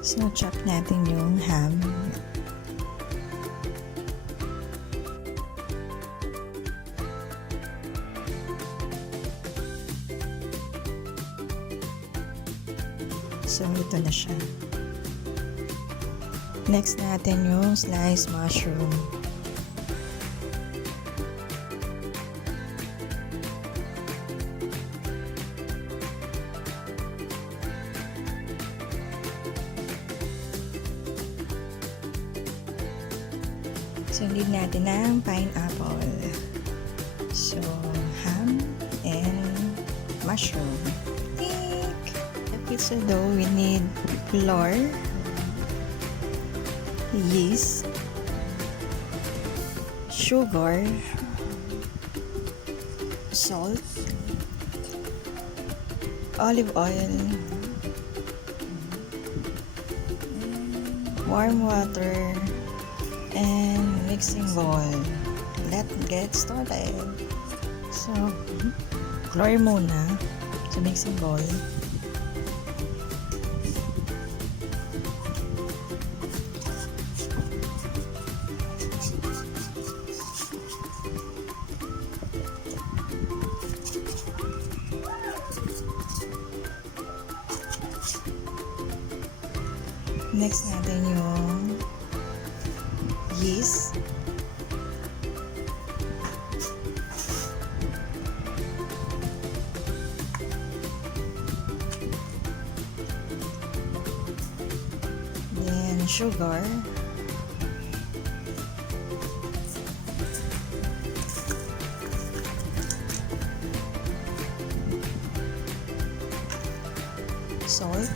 So, chop natin yung ham. So, ito na siya. Next natin yung sliced mushroom. So, need natin ng pineapple. So, ham and mushroom. So dough, we need flour, yeast, sugar, salt, olive oil, warm water, and mixing bowl. Let's get started. So, flour muna sa mixing bowl. Next natin yung yeast. Then sugar. Salt.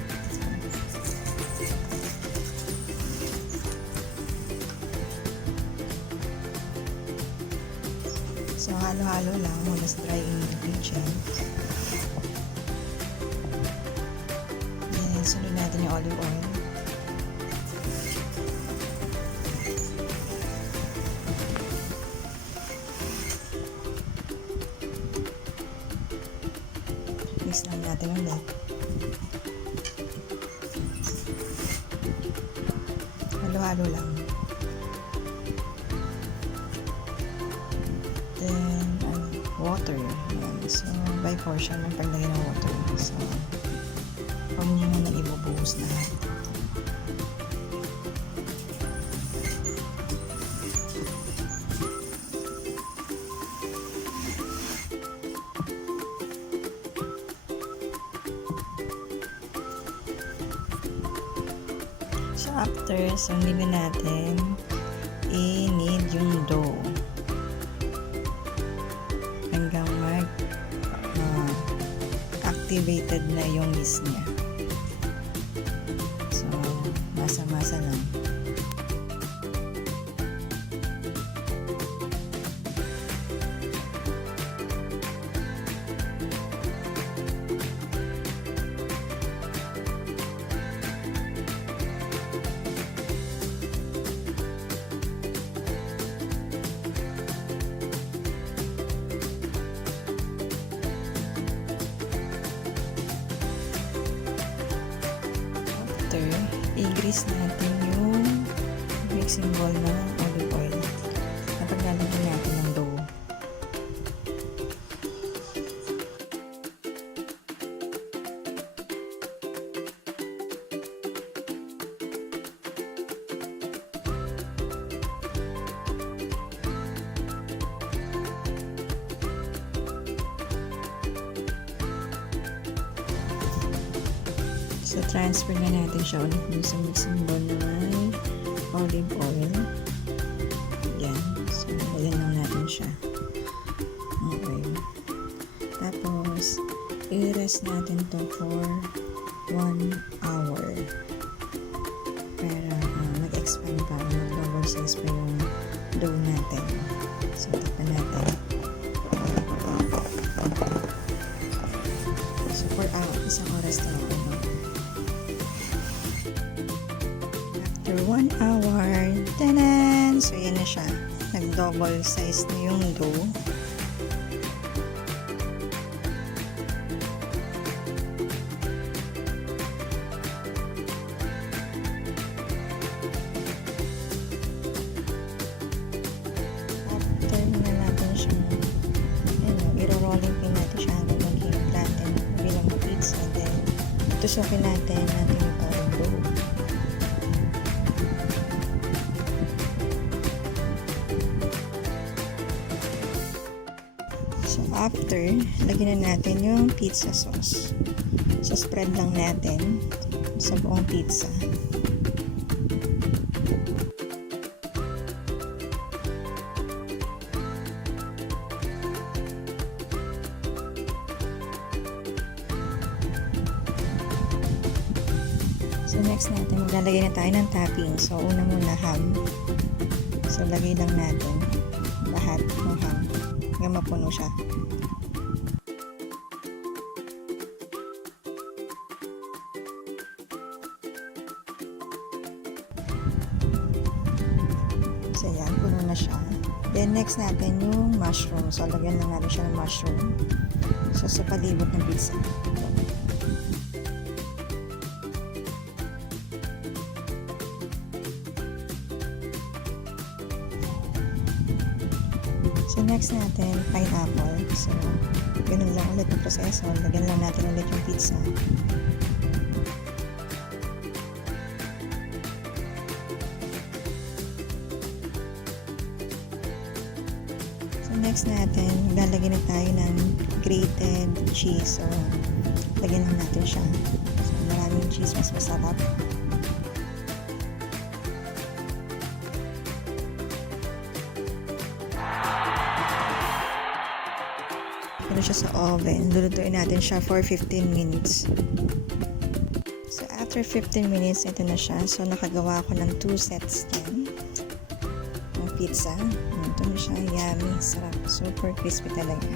So, halo-halo lang muna sa dry ingredients. Then, sunod natin yung olive oil. Mix lang natin ulit. Halo-halo lang. Then, water. Ayan. So, by portion ng paglagay ng water. So, huwag nyo muna ibubuhos na. So, after, so, hindi na natin i-knead yung dough. Hanggang activated na yung yeast niya. So, masa-masa lang. I-grease natin yung mixing bowl ng olive oil kapag lalagyan natin ng dough. So, transfer na natin siya ulit dun sa mixing bowl na may olive oil. Yan. So, lagyan lang natin siya. Okay. Tapos, i-rest natin to for 1 hour. Para mag-expand pa, mag-double size pa yung dough natin. So, takpan natin. So, for isang oras na ako. After 1 hour, tanan! So, yan na siya. Nag-double size na yung dough. tutusukin natin ang tinatawag dough. So after, lagyan na natin yung pizza sauce. So spread lang natin sa buong pizza. So next natin, maglalagay na tayo ng topping. So una muna ham. So lagay lang natin lahat ng ham hanggang mapuno siya. So yan, puno na siya. Then next natin yung mushroom. So lagyan lang natin siya ng mushroom. So sa palibot ng pizza. So next natin, pineapple. So ganun lang ulit ang proseso. Lagyan lang natin ulit yung pizza. So next natin, lalagyan na tayo ng grated cheese. So lagyan lang natin siya. So maraming cheese, mas masarap. Ano siya sa oven. Lulutuin natin siya for 15 minutes. So after 15 minutes, ito na siya. So nakagawa ako ng 2 sets yan ng pizza. Ito na siya. Yummy. Sarap. Super crispy talaga.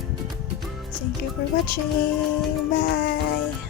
Thank you for watching. Bye!